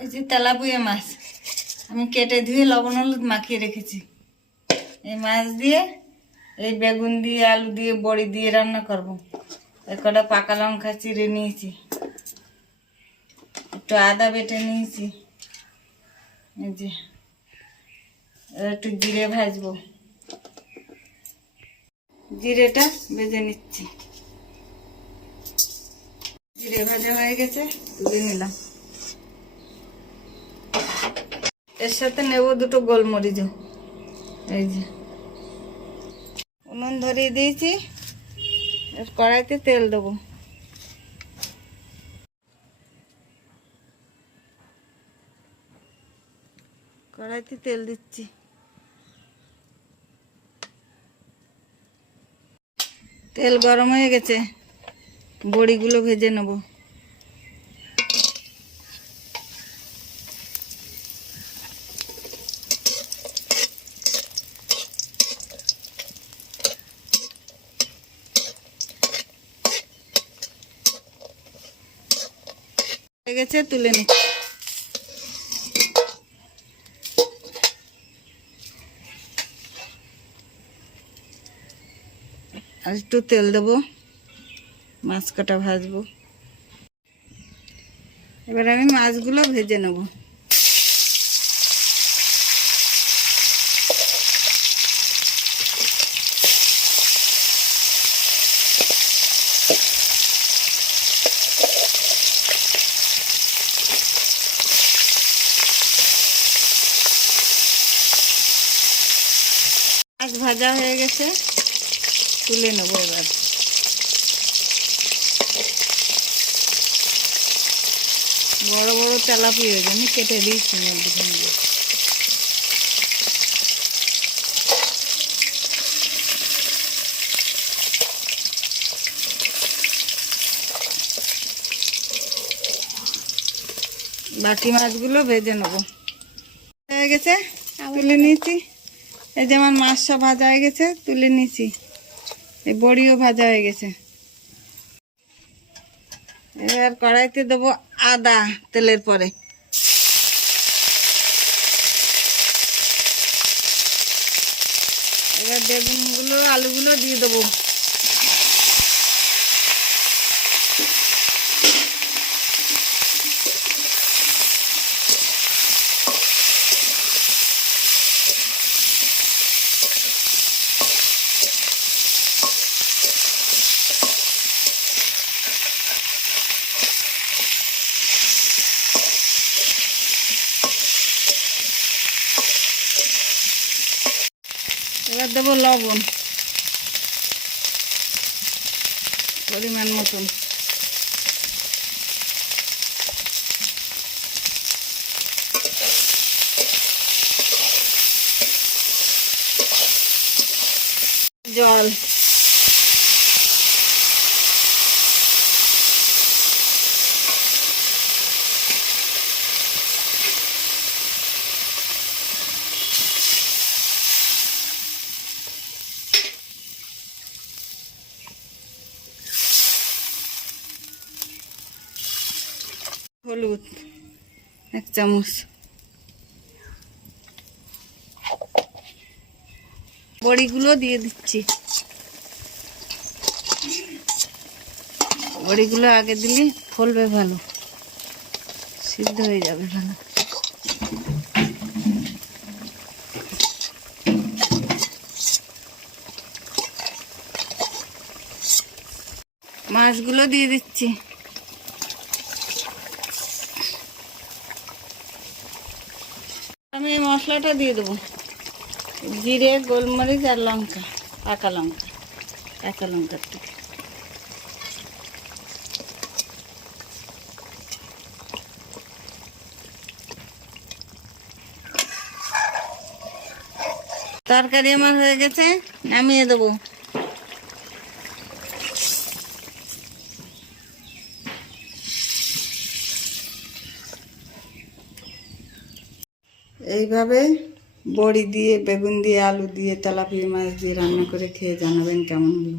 এই যে তেলাপুয়া মাছ। আমি কেটে ধুয়ে লবণ হলুদ মাখিয়ে রেখেছি। এই মাছ দিয়ে এই বেগুন দিয়ে, আলু দিয়ে, বড়ি দিয়ে রান্না করব। এই কটা পাকা লঙ্কা চিড়ে নিয়েছি। একটু আদা বেটে নিয়েছি। এই যে একটু জিরে ভাজবো। জিরেটা ভেজে নিচ্ছি। জিরে ভাজা হয়ে গেছে, তুলে নিলাম। এর সাথে নেব দুটো গোলমরিচ এই যে। উনুন ধরিয়ে দিয়েছি। কড়াইতে তেল দেবো। কড়াইতে তেল দিচ্ছি। তেল গরম হয়ে গেছে। বড়িগুলো ভেজে নেব। হয়ে গেছে, তুলে নিচ্ছি আর একটু তেল দেবো, মাছ কাটা ভাজবো। এবার আমি মাছগুলো ভেজে নেব। মাছ ভাজা হয়ে গেছে। তুলে নেব এবার। বড় বড় তেলাপিয়া আমি কেটে দিয়েছি দিয়ে। বাকি মাছগুলো ভেজে নেব। হয়ে গেছে? তুলে নিয়েছি। এই যে আমার মাছ সব ভাজা হয়ে গেছে, তুলে নিয়েছি এই বড়িও ভাজা হয়ে গেছে। এবার কড়াইতে দেবো আদা তেলের পরে। এবার বেগুনগুলো, আলুগুলো দিয়ে দেবো। এবার দেবো লবণ। পরিমাণ মতন। জল। হলুদ, এক চামচ। বড়িগুলো দিয়ে দিচ্ছি। বড়িগুলো আগে দিলে ফলবে ভালো, সিদ্ধ হয়ে যাবে ভালো। মাছগুলো দিয়ে দিচ্ছি। আমি এই মশলাটা দিয়ে দেবো। জিরে, গোলমরিচ আর লঙ্কা, পাকা লঙ্কা কাঁচা লঙ্কার তরকারি আমার হয়ে গেছে, নামিয়ে দেবো। এইভাবে বড়ি দিয়ে, বেগুন দিয়ে, আলু দিয়ে, তেলাপিয়া মাছ দিয়ে রান্না করে খেয়ে জানাবেন কেমন হলো।